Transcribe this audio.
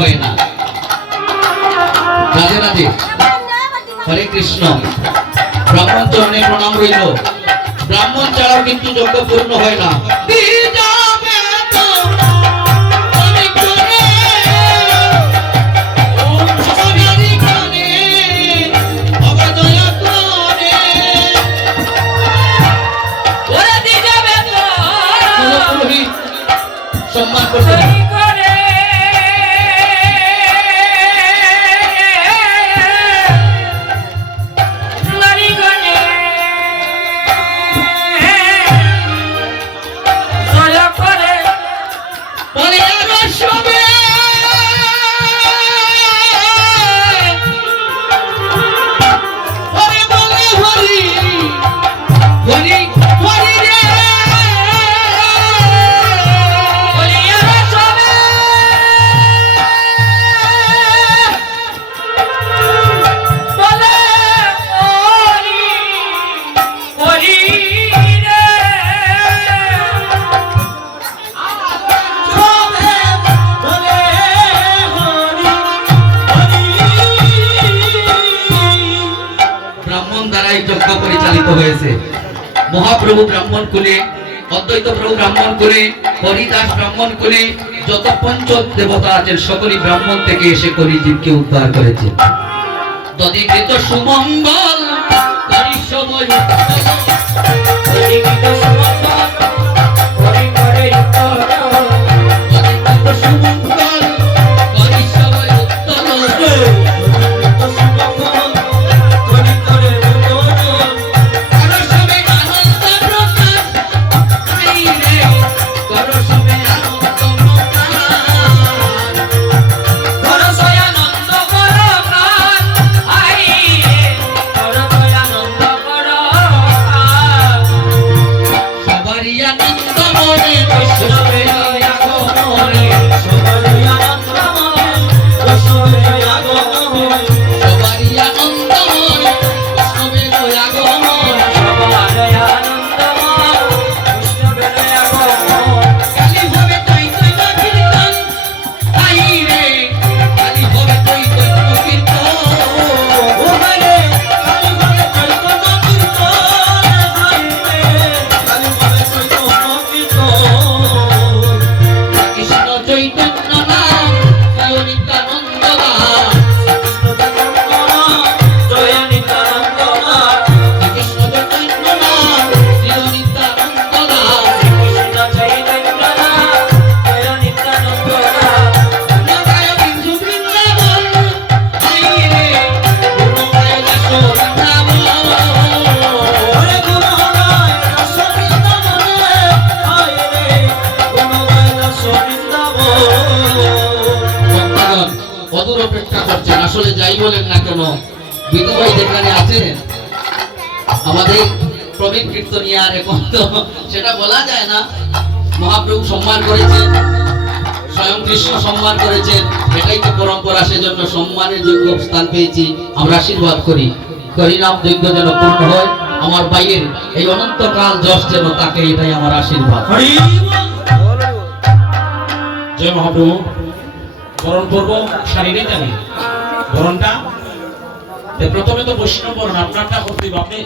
হয় না। রাধে রাধে, হরে কৃষ্ণ। ব্রাহ্মণ চরণে প্রণাম রইল। ব্রাহ্মণ ছাড়াও কিন্তু যজ্ঞ পূর্ণ হয় না। সম্মান করতে পরিচালিত হয়েছে। মহাপ্রভু ব্রাহ্মণ কুলে, অদ্বৈত প্রভু ব্রাহ্মণ কুলে, হরিদাস ব্রাহ্মণ কুলে, যত পঞ্চ দেবতা আছেন সকলেই ব্রাহ্মণ থেকে এসে কলিজীবকে উদ্ধার করেছে। তদিকৃত সুমঙ্গল করি সময় আসলে যাই বলেন না কেন, বিধুভাই যেখানে আছেন আমাদের প্রবীণ কীর্তনিয়ার, এখন তো সেটা বলা যায় না। মহাপ্রভু সম্মান করেছেন, স্বয়ং কৃষ্ণ সম্মান করেছেন, এটাই তো পরম্পরা। সেজন্য সম্মানের যোগ্য স্থান পেয়েছি। আমরা আশীর্বাদ করি হরিনাম যজ্ঞ যেন পূর্ণ হয়, আমার ভাইয়ের এই অনন্তকাল যশ যেন তাকে, এটাই আমার আশীর্বাদ। জয় মহাপ্রভু। বরণ পর্ব শারীরিক জানি বরণটা প্রথমে তো বৈষ্ণব বরণ আপনারটা করতে হবে। আপনি